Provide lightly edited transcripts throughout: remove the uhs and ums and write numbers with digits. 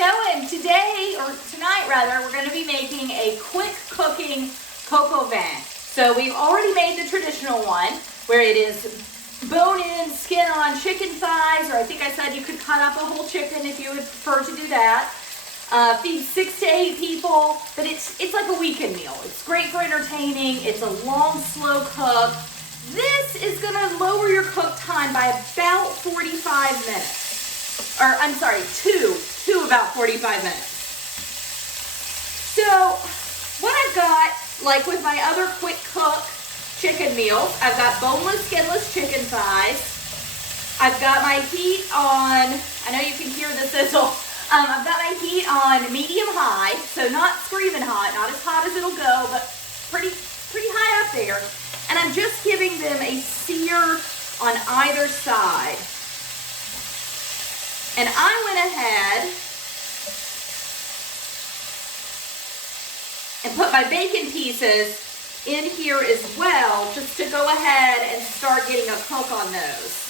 going? Today, or tonight rather, we're going to be making a quick cooking Coq Au Vin. So we've already made the traditional one, where it is bone-in, skin-on chicken thighs, or I think I said you could cut up a whole chicken if you would prefer to do that. Feeds 6 to 8 people, but it's like a weekend meal. It's great for entertaining. It's a long, slow cook. This is going to lower your cook time by about 45 minutes. Or, I'm sorry, to about 45 minutes. So, what I've got, like with my other quick cook chicken meals, I've got boneless, skinless chicken thighs. I've got my heat on, I know you can hear the sizzle. I've got my heat on medium high, so not screaming hot, not as hot as it'll go, but pretty high up there. And I'm just giving them a sear on either side. And I went ahead and put my bacon pieces in here as well, just to go ahead and start getting a cook on those.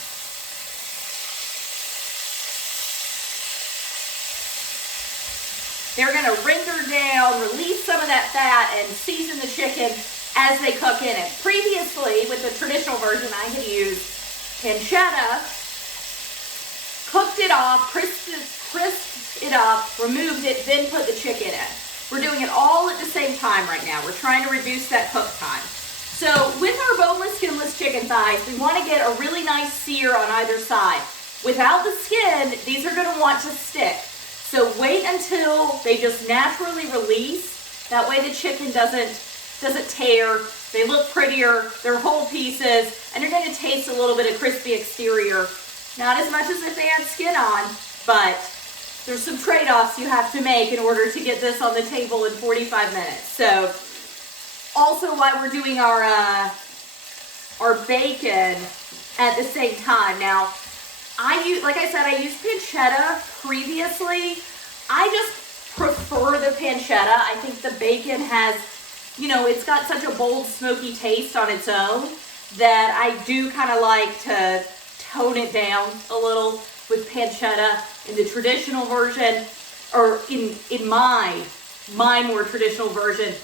They're going to render down, release some of that fat, and season the chicken as they cook in it. Previously, with the traditional version, I had used pancetta, cooked it off, crisped it up, removed it, then put the chicken in. We're doing it all at the same time right now. We're trying to reduce that cook time. So with our boneless, skinless chicken thighs, we want to get a really nice sear on either side. Without the skin, these are going to want to stick. So wait until they just naturally release. That way the chicken doesn't tear. They look prettier. They're whole pieces, and you're going to taste a little bit of crispy exterior. Not as much as if they had skin on, but there's some trade-offs you have to make in order to get this on the table in 45 minutes. So, also while we're doing our bacon at the same time. Now, like I said, I used pancetta previously. I just prefer the pancetta. I think the bacon has, it's got such a bold, smoky taste on its own that I do kind of like to tone it down a little with pancetta in the traditional version, or in my more traditional version.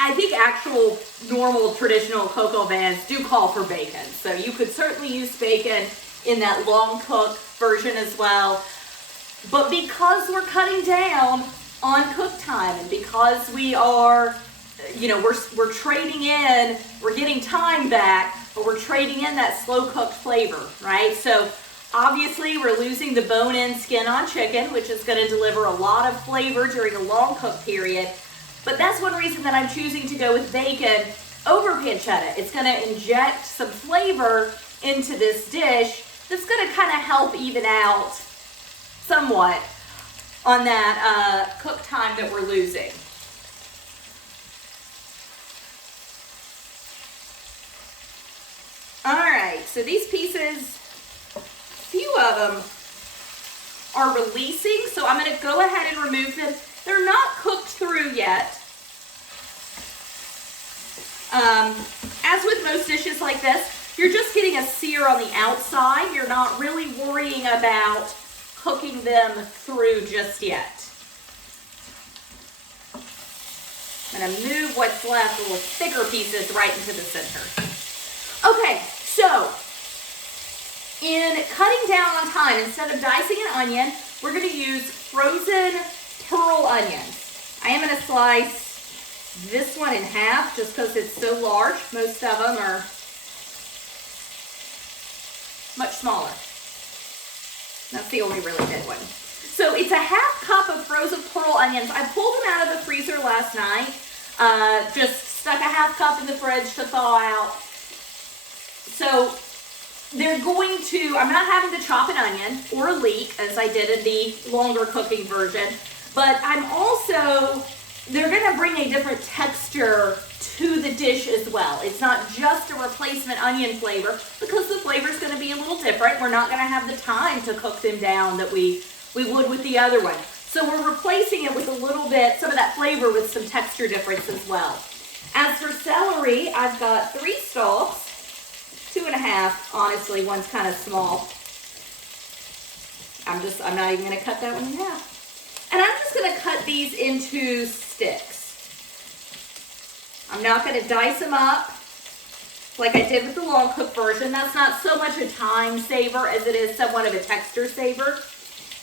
I think actual normal traditional Coq Au Vins do call for bacon, so you could certainly use bacon in that long cook version as well. But because we're cutting down on cook time, and because we are, we're trading in, we're getting time back, but we're trading in that slow cooked flavor, right? So obviously we're losing the bone-in, skin-on chicken, which is going to deliver a lot of flavor during a long cook period. But that's one reason that I'm choosing to go with bacon over pancetta. It's going to inject some flavor into this dish that's going to kind of help even out somewhat on that cook time that we're losing. All right, so these pieces, few of them are releasing, so I'm going to go ahead and remove them. They're not cooked through yet. As with most dishes like this, you're just getting a sear on the outside. You're not really worrying about cooking them through just yet. I'm going to move what's left, little thicker pieces, right into the center. Okay, so in cutting down on time, instead of dicing an onion, we're going to use frozen pearl onions. I am going to slice this one in half just because it's so large. Most of them are much smaller. That's the only really big one. So it's a half cup of frozen pearl onions. I pulled them out of the freezer last night. Just stuck a half cup in the fridge to thaw out. So they're going to, I'm not having to chop an onion or a leek as I did in the longer cooking version, but they're going to bring a different texture to the dish as well. It's not just a replacement onion flavor, because the flavor is going to be a little different. We're not going to have the time to cook them down that we would with the other one. So we're replacing it with a little bit, some of that flavor with some texture difference as well. As for celery, I've got 3 stalks. 2.5, honestly, one's kind of small. I'm not even going to cut that one in half. And I'm just gonna cut these into sticks. I'm not gonna dice them up like I did with the long cook version. That's not so much a time saver as it is somewhat of a texture saver.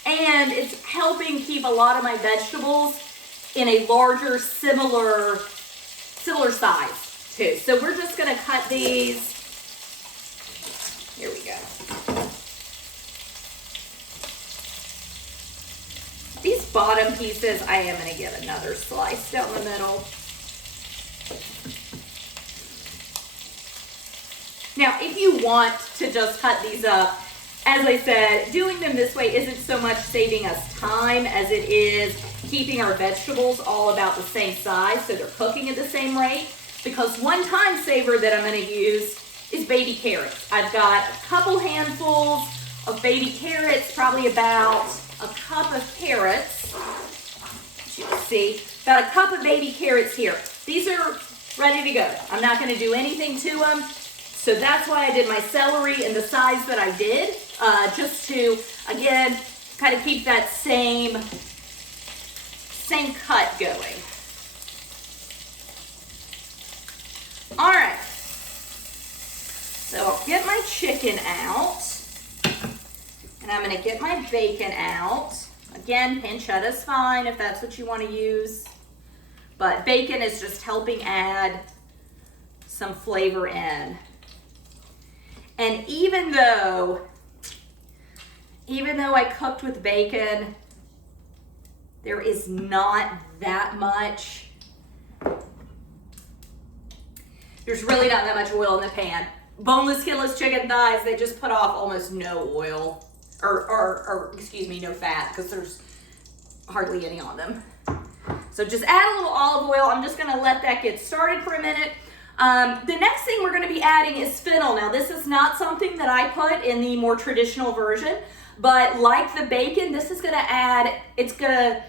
And it's helping keep a lot of my vegetables in a larger, similar size too. So we're just gonna cut these. Here we go. These bottom pieces, I am gonna give another slice down the middle. Now, if you want to just cut these up, as I said, doing them this way isn't so much saving us time as it is keeping our vegetables all about the same size so they're cooking at the same rate. Because one time saver that I'm going to use is baby carrots. I've got a couple handfuls of baby carrots, probably about a cup of carrots. As you can see, about a cup of baby carrots here. These are ready to go. I'm not going to do anything to them. So that's why I did my celery in the size that I did, just to, again, kind of keep that same cut going. All right, so I'll get my chicken out, and I'm gonna get my bacon out. Again, pancetta fine if that's what you wanna use, but bacon is just helping add some flavor in. And even though I cooked with bacon, there is not that much, there's really not that much oil in the pan. Boneless, skinless chicken thighs, they just put off almost no oil, or excuse me, no fat, because there's hardly any on them. So just add a little olive oil. I'm just gonna let that get started for a minute. The next thing we're going to be adding is fennel. Now, this is not something that I put in the more traditional version, but like the bacon, this is going to add, it's going to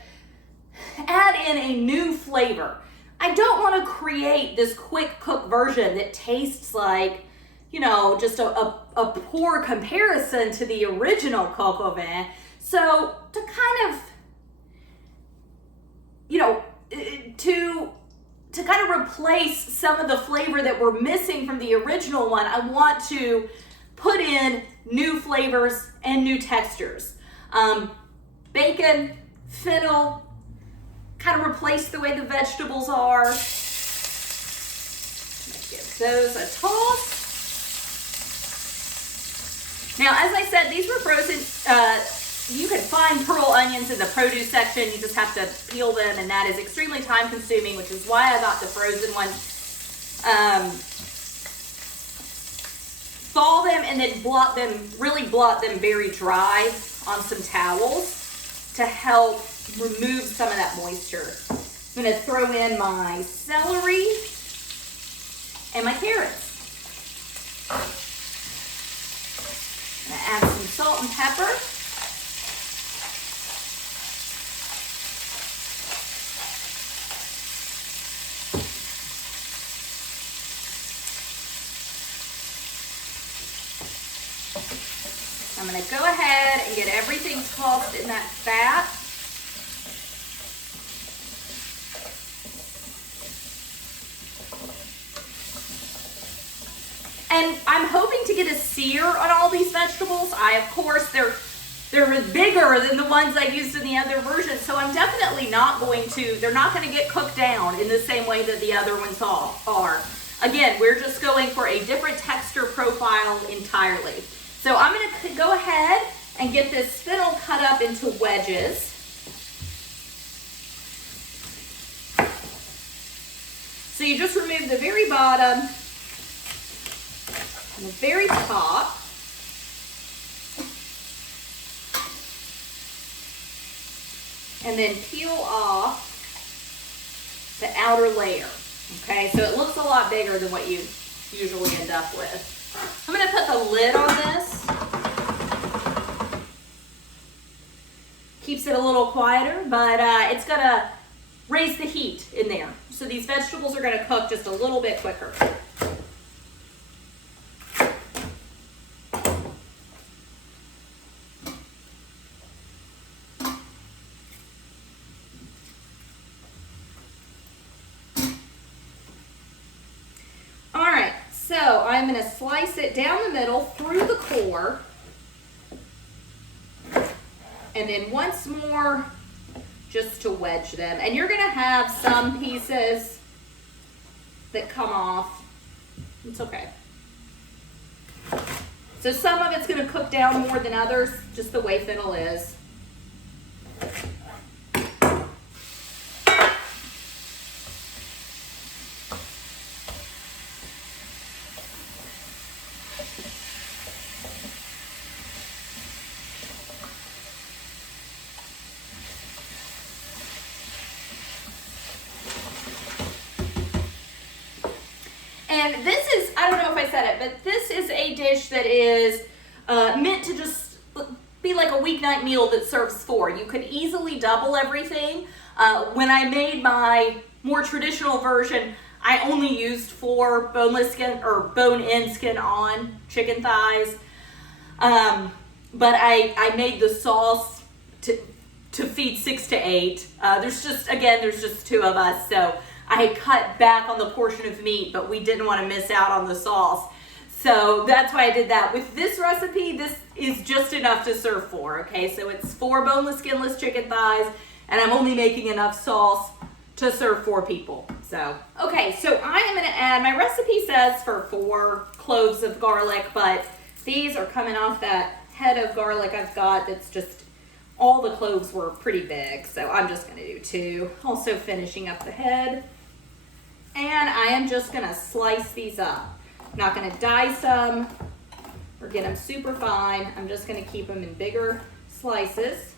add in a new flavor. I don't want to create this quick cook version that tastes like, you know, just a poor comparison to the original Coq Au Vin. So to kind of, you know, to kind of replace some of the flavor that we're missing from the original one, I want to put in new flavors and new textures. Bacon, fennel, kind of replace the way the vegetables are. Give those a toss. Now, as I said, these were frozen. You can find pearl onions in the produce section. You just have to peel them, and that is extremely time consuming, which is why I got the frozen ones. Thaw them and then really blot them very dry on some towels to help remove some of that moisture. I'm gonna throw in my celery and my carrots. I'm gonna add some salt and pepper. I'm going to go ahead and get everything tossed in that fat. And I'm hoping to get a sear on all these vegetables. Of course, they're bigger than the ones I used in the other version, so I'm definitely not going to, they're not going to get cooked down in the same way that the other ones are. Again, we're just going for a different texture profile entirely. So I'm going to go ahead and get this fennel cut up into wedges. So you just remove the very bottom and the very top. And then peel off the outer layer. Okay, so it looks a lot bigger than what you usually end up with. I'm going to put the lid on this. Keeps it a little quieter, but it's going to raise the heat in there. So these vegetables are going to cook just a little bit quicker. I'm gonna slice it down the middle through the core. And then once more, just to wedge them. And you're gonna have some pieces that come off. It's okay. So some of it's gonna cook down more than others, just the way fiddle is. And this is, I don't know if I said it, but this is a dish that is meant to just be like a weeknight meal that serves 4. You could easily double everything. When I made my more traditional version, I only used 4 boneless skin or bone-in skin-on chicken thighs. But I made the sauce to feed 6 to 8. There's just 2 of us, so I had cut back on the portion of meat, but we didn't want to miss out on the sauce. So that's why I did that. With this recipe, this is just enough to serve 4, okay? So it's 4 boneless, skinless chicken thighs, and I'm only making enough sauce to serve 4 people. So, okay, so I am gonna add, my recipe says for 4 cloves of garlic, but these are coming off that head of garlic I've got that's just, all the cloves were pretty big, so I'm just gonna do 2. Also finishing up the head. And I am just gonna slice these up. I'm not gonna dice them or get them super fine. I'm just gonna keep them in bigger slices.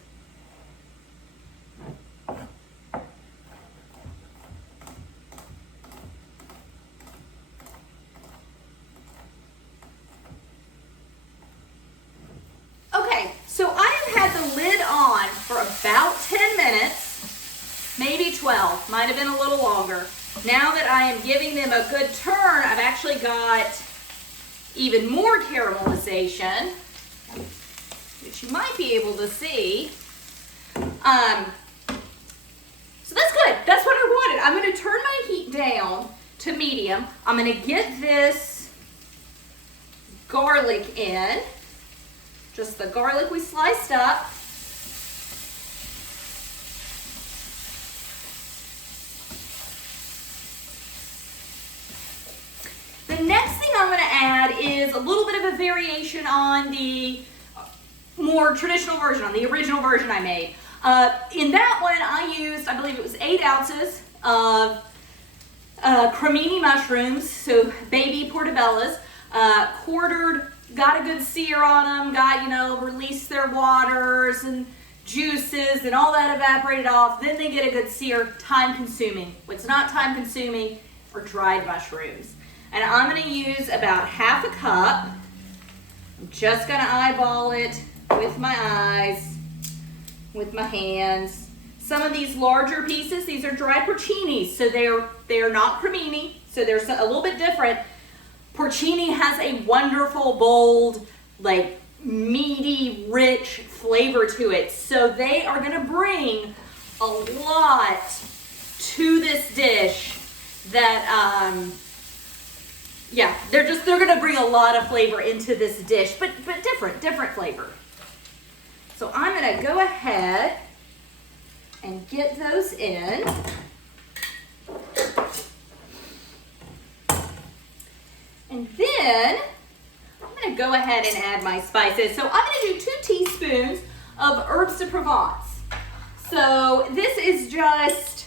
Okay, so I have had the lid on for about 10 minutes, maybe 12, might have been a little longer. Now that I am giving them a good turn, I've actually got even more caramelization, which you might be able to see. So that's good. That's what I wanted. I'm going to turn my heat down to medium. I'm going to get this garlic in, just the garlic we sliced up. The next thing I'm going to add is a little bit of a variation on the more traditional version, on the original version I made. In that one, I used, I believe it was 8 ounces of cremini mushrooms, so baby portobellas, quartered, got a good sear on them, got, released their waters and juices and all that evaporated off. Then they get a good sear, time consuming. What's not time consuming are dried mushrooms. And I'm going to use about half a cup. I'm just going to eyeball it with my eyes, with my hands. Some of these larger pieces, these are dried porcini, so they are not cremini, so they're a little bit different. Porcini has a wonderful, bold, like meaty, rich flavor to it. So they are going to bring a lot to this dish that they're gonna bring a lot of flavor into this dish, but different flavor. So I'm gonna go ahead and get those in. And then I'm gonna go ahead and add my spices. So I'm gonna do 2 teaspoons of herbes de Provence. So this is just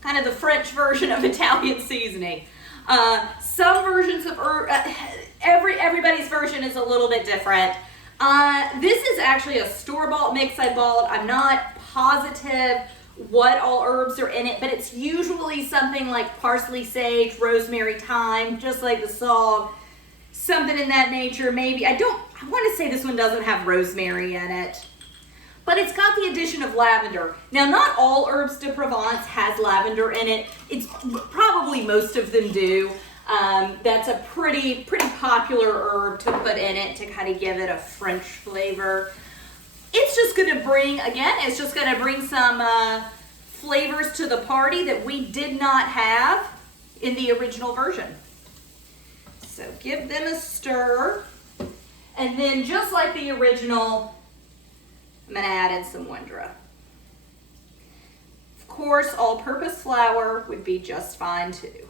kind of the French version of Italian seasoning. Some versions of everybody's version is a little bit different. This is actually a store-bought mix I bought. I'm not positive what all herbs are in it, but it's usually something like parsley, sage, rosemary, thyme, just like the song, something in that nature. Maybe I want to say this one doesn't have rosemary in it, but it's got the addition of lavender. Now, not all herbes de Provence has lavender in it. It's probably most of them do. That's a pretty popular herb to put in it to kind of give it a French flavor. It's just going to bring some flavors to the party that we did not have in the original version. So give them a stir. And then just like the original, I'm gonna add in some Wondra. Of course, all-purpose flour would be just fine too.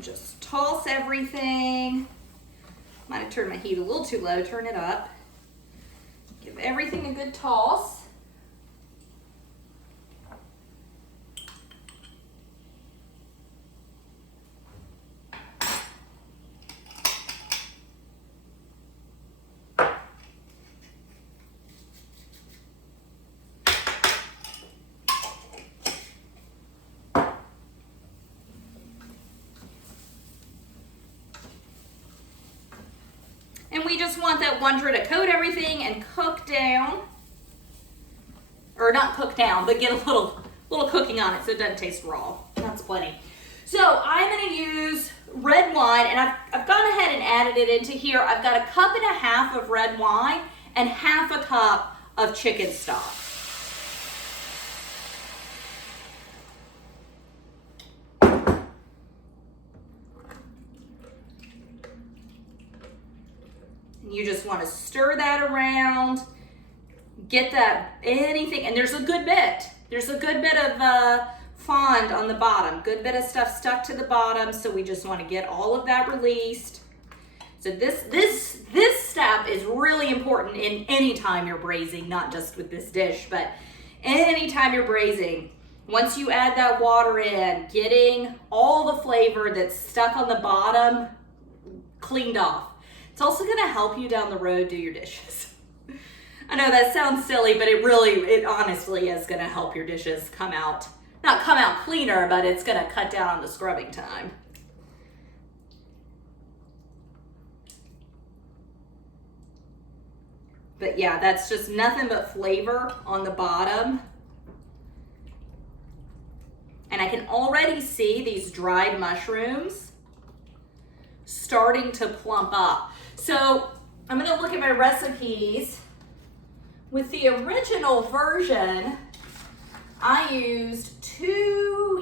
Just toss everything. Might have turned my heat a little too low, turn it up. Give everything a good toss. And we just want that Wondra to coat everything and cook down. Or not cook down, but get a little cooking on it so it doesn't taste raw. That's plenty. So I'm going to use red wine, and I've gone ahead and added it into here. I've got 1.5 cups of red wine and 1/2 cup of chicken stock. You just want to stir that around, get that anything, and there's a good bit. There's a good bit of fond on the bottom, good bit of stuff stuck to the bottom, so we just want to get all of that released. So this step is really important in any time you're braising, not just with this dish, but anytime you're braising. Once you add that water in, getting all the flavor that's stuck on the bottom cleaned off. It's also going to help you down the road do your dishes. I know that sounds silly, but it honestly is going to help your dishes not come out cleaner, but it's going to cut down on the scrubbing time. But yeah, that's just nothing but flavor on the bottom. And I can already see these dried mushrooms starting to plump up. So I'm gonna look at my recipes. With the original version, I used 2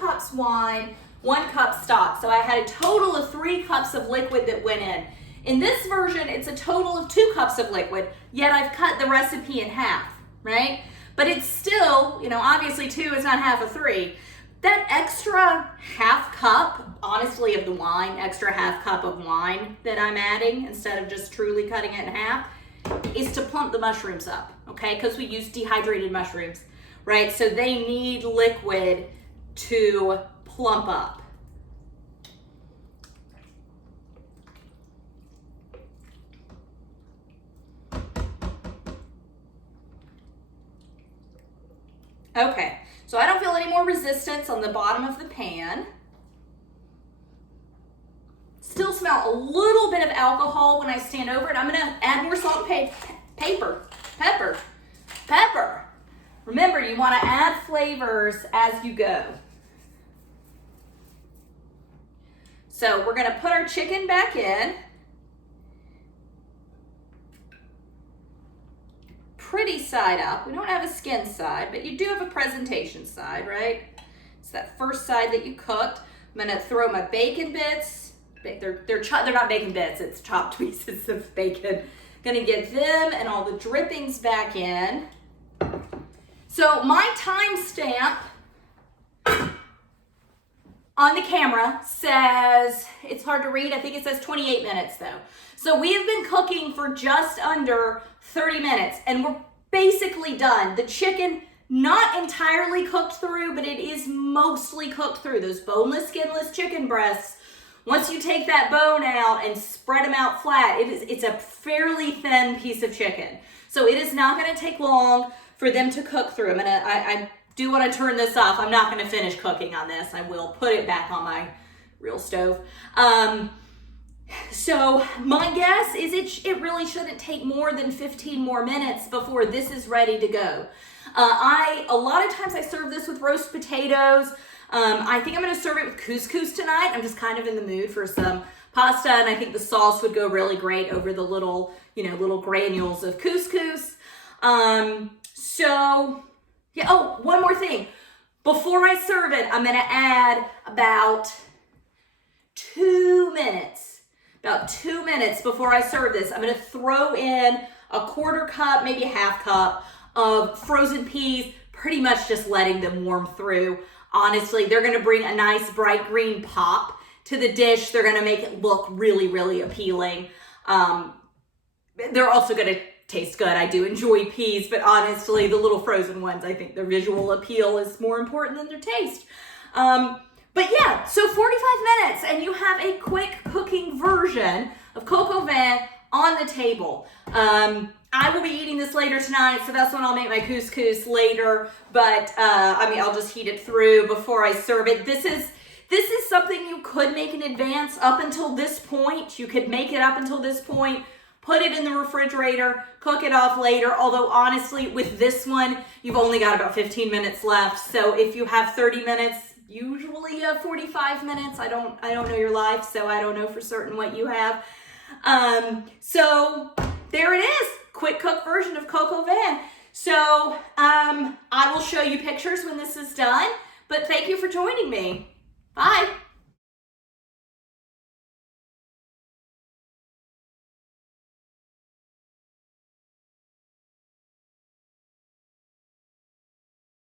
cups wine, 1 cup stock. So I had a total of 3 cups of liquid that went in. In this version, it's a total of 2 cups of liquid, yet I've cut the recipe in half, right? But it's still, obviously 2 is not half of 3. That extra 1/2 cup, honestly, of the wine, extra 1/2 cup of wine that I'm adding instead of just truly cutting it in half, is to plump the mushrooms up, okay? Because we use dehydrated mushrooms, right? So they need liquid to plump up. Okay, so I don't feel any more resistance on the bottom of the pan. Still smell a little bit of alcohol when I stand over it. I'm gonna add more salt and pepper. Remember, you wanna add flavors as you go. So we're gonna put our chicken back in. Pretty side up. We don't have a skin side, but you do have a presentation side, right? It's that first side that you cooked. I'm gonna throw my bacon bits. They're not bacon bits, it's chopped pieces of bacon. Gonna get them and all the drippings back in. So my timestamp on the camera says, it's hard to read, I think it says 28 minutes though. So we have been cooking for just under 30 minutes and we're basically done. The chicken, not entirely cooked through, but it is mostly cooked through. Those boneless, skinless chicken breasts, once you take that bone out and spread them out flat, it's a fairly thin piece of chicken. So it is not gonna take long for them to cook through. I do want to turn this off. I'm not gonna finish cooking on this. I will put it back on my real stove. So my guess is it really shouldn't take more than 15 more minutes before this is ready to go. A lot of times I serve this with roast potatoes. I think I'm gonna serve it with couscous tonight. I'm just kind of in the mood for some pasta, and I think the sauce would go really great over the little, little granules of couscous. So, yeah, oh, one more thing. Before I serve it, I'm gonna add about 2 minutes. About 2 minutes before I serve this, I'm gonna throw in a 1/4 cup, maybe a 1/2 cup of frozen peas, pretty much just letting them warm through. Honestly, they're gonna bring a nice bright green pop to the dish. They're gonna make it look really, really appealing. They're also gonna taste good. I do enjoy peas, but honestly, the little frozen ones, I think their visual appeal is more important than their taste. But yeah, so 45 minutes and you have a quick cooking version of Coq Au Vin on the table. I will be eating this later tonight, so that's when I'll make my couscous later, but I'll just heat it through before I serve it. This is something you could make in advance up until this point. You could make it up until this point, put it in the refrigerator, cook it off later. Although honestly, with this one, you've only got about 15 minutes left. So if you have 30 minutes, usually 45 minutes. I don't know your life, so I don't know for certain what you have. So there it is, quick cook version of Coq Au Vin. So I will show you pictures when this is done, but thank you for joining me. Bye.